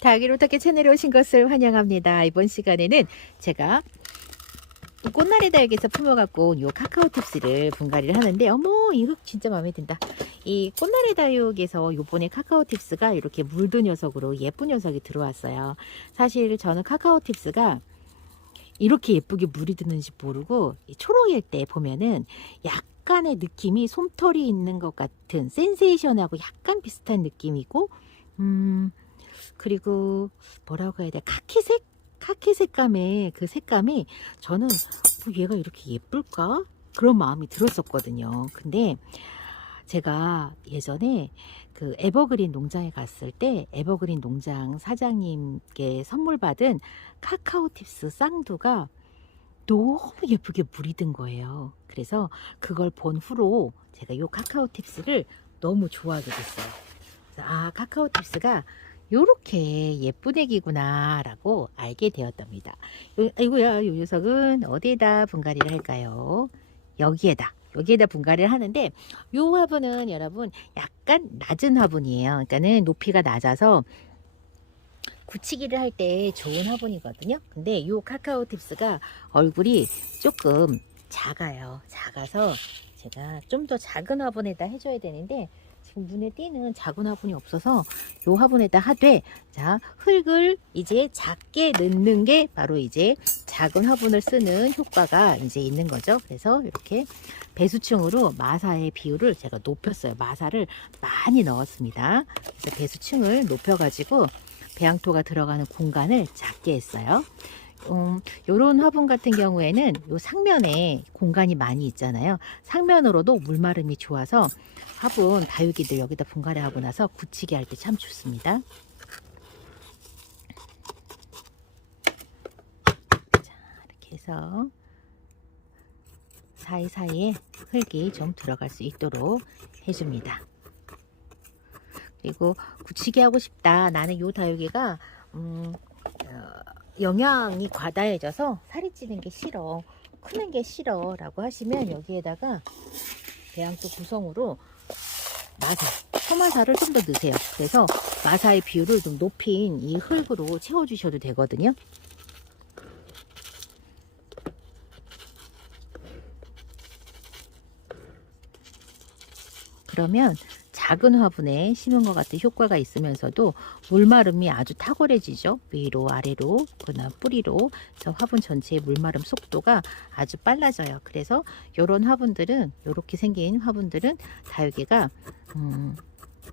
다기로타케 채널에 오신 것을 환영합니다. 이번 시간에는 제가 이 꽃나리 다육에서 품어갖고 온 요 카카오 팁스를 분갈이를 하는데 어머 이 흙 진짜 마음에 든다. 이 꽃나리 다육에서 요번에 카카오 팁스가 이렇게 물든 녀석으로 예쁜 녀석이 들어왔어요. 사실 저는 카카오 팁스가 이렇게 예쁘게 물이 드는지 모르고 이 초록일 때 보면은 약간의 느낌이 솜털이 있는 것 같은 센세이션하고 약간 비슷한 느낌이고 음 그리고 뭐라고 해야 돼 카키색 카키 색감의 그 색감이 저는 뭐 얘가 이렇게 예쁠까 그런 마음이 들었었거든요 근데 제가 예전에 그 에버그린 농장에 갔을 때 에버그린 농장 사장님께 선물 받은 카카오 팁스 쌍두가 너무 예쁘게 물이 든 거예요. 그래서 그걸 본 후로 제가 이 카카오 팁스를 너무 좋아하게 됐어요. 아 카카오 팁스가 요렇게 예쁜 애기구나 라고 알게 되었답니다. 요, 아이고야 요 녀석은 어디에다 분갈이를 할까요? 여기에다 여기에다 분갈이를 하는데 요 화분은 여러분 약간 낮은 화분이에요. 그러니까는 높이가 낮아서 굳히기를 할 때 좋은 화분이거든요. 근데 요 카카오 팁스가 얼굴이 조금 작아요. 작아서 제가 좀 더 작은 화분에다 해줘야 되는데 지금 눈에 띄는 작은 화분이 없어서 요 화분에다 하되 자 흙을 이제 작게 넣는 게 바로 이제 작은 화분을 쓰는 효과가 이제 있는 거죠. 그래서 이렇게 배수층으로 마사의 비율을 제가 높였어요. 마사를 많이 넣었습니다. 그래서 배수층을 높여 가지고 배양토가 들어가는 공간을 작게 했어요. 음, 요런 화분 같은 경우에는 요 상면에 공간이 많이 있잖아요. 상면으로도 물마름이 좋아서 화분 다육이들 여기다 분갈이 하고 나서 굳히기 할 때 참 좋습니다. 자, 이렇게 해서 사이사이에 흙이 좀 들어갈 수 있도록 해줍니다. 그리고 굳히기 하고 싶다. 나는 요 다육이가 음, 어, 영양이 과다해져서 살이 찌는 게 싫어. 크는 게 싫어. 라고 하시면 여기에다가 배양토 구성으로 마사, 소마사를 좀 더 넣으세요. 그래서 마사의 비율을 좀 높인 이 흙으로 채워 주셔도 되거든요. 그러면 작은 화분에 심은 것 같은 효과가 있으면서도 물마름이 아주 탁월해지죠. 위로 아래로 그나 뿌리로 저 화분 전체의 물마름 속도가 아주 빨라져요. 그래서 이런 화분들은 이렇게 생긴 화분들은 다육이가 음,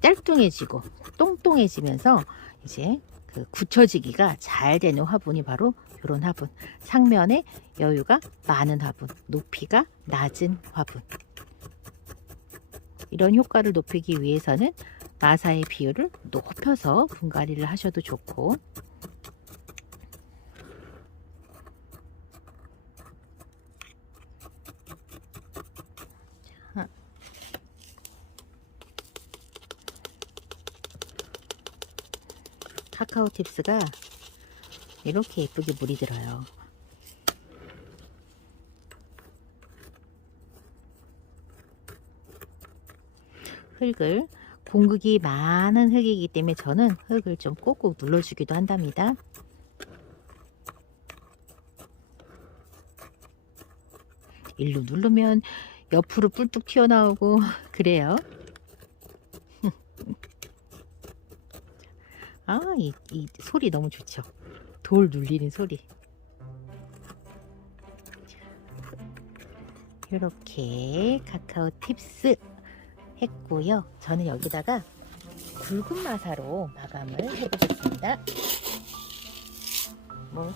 짤뚱해지고 똥똥해지면서 이제 그 굳혀지기가 잘 되는 화분이 바로 이런 화분. 상면에 여유가 많은 화분, 높이가 낮은 화분. 이런 효과를 높이기 위해서는 마사의 비율을 높여서 분갈이를 하셔도 좋고 자, 카카오 팁스가 이렇게 예쁘게 물이 들어요. 흙을 공극이 많은 흙이기 때문에 저는 흙을 좀 꼭꼭 눌러주기도 한답니다. 일로 누르면 옆으로 뿔뚝 튀어나오고 그래요. 아, 이, 이 소리 너무 좋죠. 돌 눌리는 소리. 이렇게 카카오 팁스 했고요. 저는 여기다가 굵은 마사로 마감을 해보겠습니다. 뭐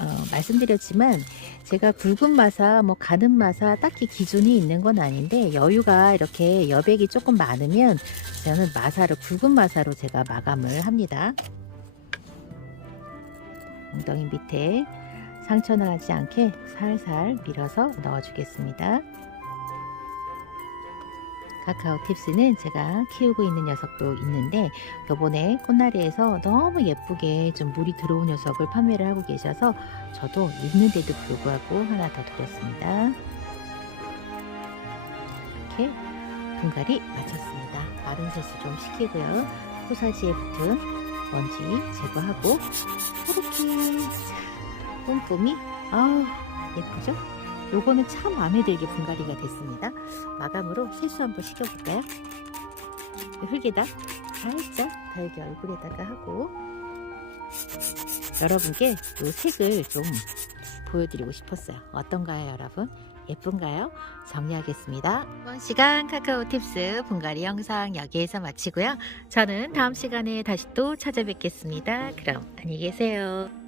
어, 말씀드렸지만 제가 굵은 마사, 뭐 가는 마사 딱히 기준이 있는 건 아닌데 여유가 이렇게 여백이 조금 많으면 저는 마사를 굵은 마사로 제가 마감을 합니다. 엉덩이 밑에 상처 나지 않게 살살 밀어서 넣어주겠습니다. 카카오 팁스는 제가 키우고 있는 녀석도 있는데 요번에 꽃나리에서 너무 예쁘게 좀 물이 들어온 녀석을 판매를 하고 계셔서 저도 있는데도 불구하고 하나 더 드렸습니다. 이렇게 분갈이 마쳤습니다. 마른 세수 좀 시키고요. 코사지에 붙은 먼지 제거하고 이렇게 꼼꼼히 아우 예쁘죠? 요거는 참 마음에 들게 분갈이가 됐습니다. 마감으로 세수 한번 시켜볼까요? 흙에다 살짝 달기 얼굴에다가 하고 여러분께 이 색을 좀 보여드리고 싶었어요. 어떤가요, 여러분? 예쁜가요? 정리하겠습니다. 이번 시간 카카오 팁스 분갈이 영상 여기에서 마치고요. 저는 다음 시간에 다시 또 찾아뵙겠습니다. 그럼 안녕히 계세요.